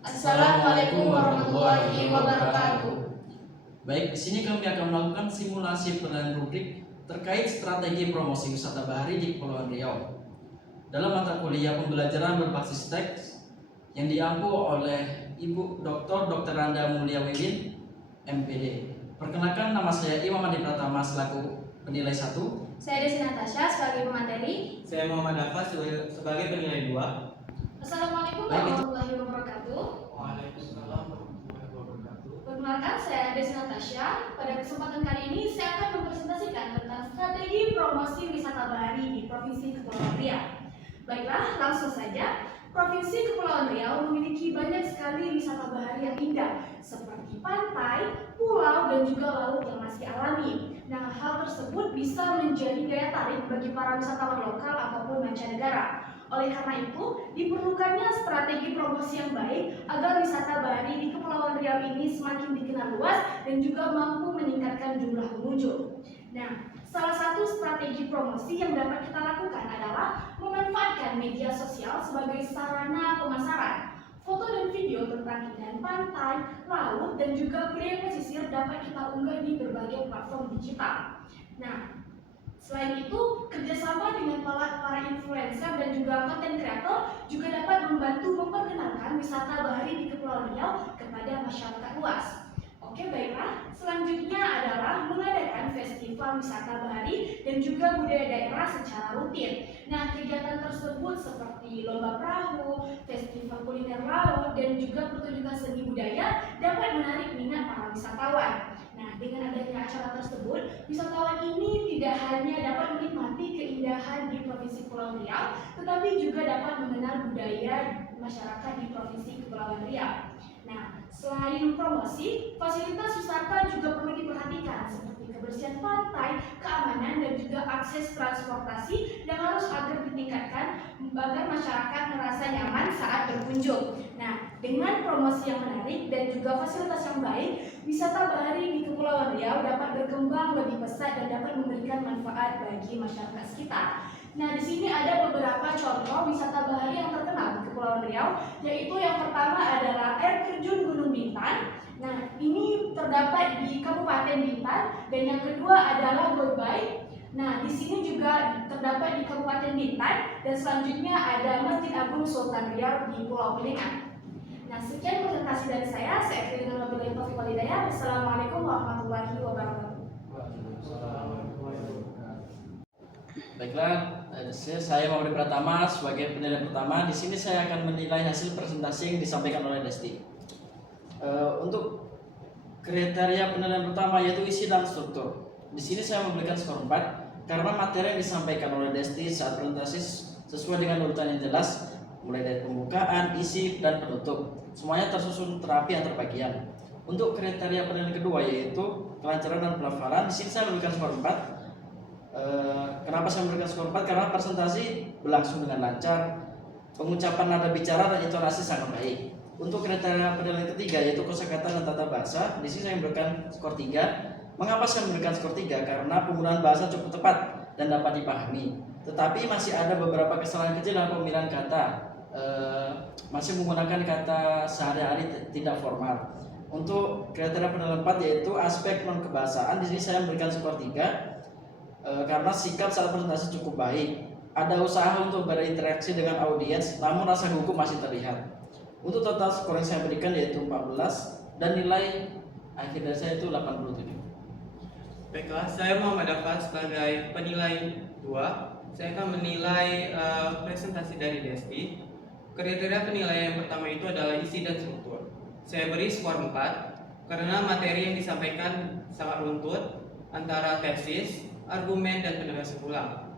Assalamualaikum warahmatullahi wabarakatuh. Baik, di sini kami akan melakukan simulasi penilaian rubrik terkait strategi promosi wisata bahari di Kepulauan Riau. Dalam mata kuliah pembelajaran berbasis teks yang diampu oleh Ibu Dr. Randa Mulia Wiwin, MPD. Perkenalkan, nama saya Imam Adi Pratama selaku penilai 1. Saya Desi Natasha sebagai pemateri. Saya Muhammad Hafa sebagai penilai 2. Assalamualaikum Baik, warahmatullahi wabarakatuh. Waalaikumsalam warahmatullahi wabarakatuh. Perkenalkan, saya Desi Natasha. Pada kesempatan kali ini saya akan mempresentasikan tentang strategi promosi wisata bahari di Provinsi Kepulauan Riau. Baiklah, langsung saja. Provinsi Kepulauan Riau memiliki banyak sekali wisata bahari yang indah, seperti pantai, pulau, dan juga laut yang masih alami. Nah, hal tersebut bisa menjadi daya tarik bagi para wisatawan lokal ataupun mancanegara. Oleh karena itu, diperlukannya strategi promosi yang baik agar wisata bahari di Kepulauan Riau ini semakin dikenal luas dan juga mampu meningkatkan jumlah pengunjung. Nah, salah satu strategi promosi yang dapat kita lakukan adalah memanfaatkan media sosial sebagai sarana pemasaran. Foto dan video tentang keindahan pantai, laut, dan juga budaya pesisir dapat kita unggah di berbagai platform digital. Nah, selain itu, kerjasama dengan para influencer dan juga content creator juga dapat membantu memperkenalkan wisata bahari di Kepulauan Riau kepada masyarakat luas. Oke, baiklah. Selanjutnya adalah mengadakan festival wisata bahari dan juga budaya daerah secara rutin. Nah, kegiatan tersebut seperti lomba perahu, festival kuliner laut, dan juga pertunjukan seni budaya dapat menarik minat para wisatawan. Nah, dengan adanya acara tersebut, wisatawan ini tidak hanya dapat menikmati keindahan di Provinsi Kepulauan Riau, tetapi juga dapat mengenal budaya masyarakat di Provinsi Kepulauan Riau. Nah, selain promosi, fasilitas wisata juga perlu diperhatikan seperti kebersihan pantai, keamanan, dan juga akses transportasi yang harus agar ditingkatkan agar masyarakat merasa nyaman saat berkunjung. Nah, dengan promosi yang menarik dan juga fasilitas yang baik, wisata bahari di Kepulauan Riau dapat berkembang lebih pesat dan dapat memberikan manfaat bagi masyarakat sekitar. Nah, di sini ada beberapa contoh wisata bahari yang terkenal di Kepulauan Riau, yaitu yang pertama adalah air terjun Gunung Bintan. Nah, ini terdapat di Kabupaten Bintan, dan yang kedua adalah Gorbay. Nah, di sini juga terdapat di Kabupaten Bintan, dan selanjutnya ada Masjid Agung Sultan Riau di Pulau Pilingan. Nah, sekian presentasi dari saya akhiri dengan wabillahi taufiq wal hidayah. Wassalamualaikum warahmatullahi wabarakatuh. Baiklah, saya Muhammad Pratama sebagai penilai pertama. Di sini saya akan menilai hasil presentasi yang disampaikan oleh Desti. Untuk kriteria penilaian pertama yaitu isi dan struktur. Di sini saya memberikan skor 4 karena materi yang disampaikan oleh Desti saat presentasi sesuai dengan urutan yang jelas, mulai dari pembukaan, isi, dan penutup. Semuanya tersusun terapi antar bagian. Untuk kriteria penilaian kedua yaitu kelancaran dan pelafalan. Di sini saya memberikan skor 4. Kenapa saya memberikan skor 4? Karena presentasi berlangsung dengan lancar, pengucapan nada bicara dan intonasi sangat baik. Untuk kriteria penilaian ketiga yaitu kosakata dan tata bahasa, di sini saya memberikan skor 3. Mengapa saya memberikan skor 3? Karena penggunaan bahasa cukup tepat dan dapat dipahami. Tetapi masih ada beberapa kesalahan kecil dalam pemilihan kata. Masih menggunakan kata sehari-hari tidak formal. Untuk kriteria penilaian 4 yaitu aspek non kebahasaan, di sini saya memberikan skor 3. Karena sikap saat presentasi cukup baik, ada usaha untuk berinteraksi dengan audiens, namun rasa gugup masih terlihat. Untuk total skor yang saya berikan yaitu 14 dan nilai akhir dari saya itu 87. Baiklah, saya Muhammad Hafa sebagai penilai 2. Saya akan menilai presentasi dari Desti. Kriteria penilaian yang pertama itu adalah isi dan struktur. Saya beri skor 4 karena materi yang disampaikan sangat runtut antara tesis, argumen, dan penjelasan ulang.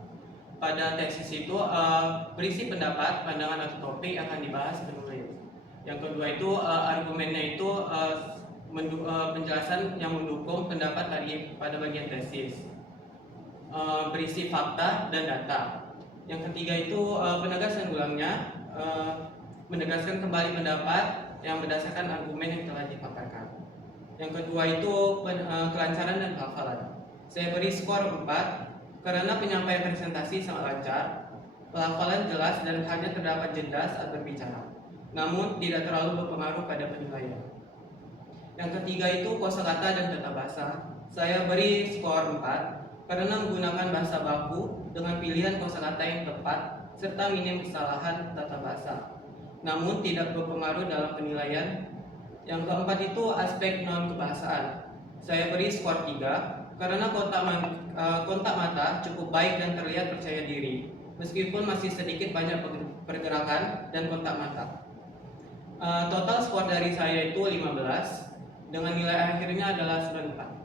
Pada tesis itu berisi pendapat, pandangan, atau topik yang akan dibahas penulis. Yang kedua itu argumennya itu penjelasan yang mendukung pendapat pada bagian tesis. Berisi fakta dan data. Yang ketiga itu penegasan ulangnya, menegaskan kembali pendapat yang berdasarkan argumen yang telah dipaparkan. Yang kedua itu kelancaran dan pelafalan. Saya beri skor 4 karena penyampaian presentasi sangat lancar, pelafalan jelas, dan hanya terdapat jeda saat berbicara. namun tidak terlalu berpengaruh pada penilaian. Yang ketiga itu kosakata dan tata bahasa. Saya beri skor 4 karena menggunakan bahasa baku dengan pilihan kosakata yang tepat serta minim kesalahan tata bahasa, namun tidak berpengaruh dalam penilaian. Yang keempat itu aspek non kebahasaan. Saya beri skor 3 karena kontak mata cukup baik dan terlihat percaya diri, meskipun masih sedikit banyak pergerakan dan kontak mata. Total skor dari saya itu 15 dengan nilai akhirnya adalah 94.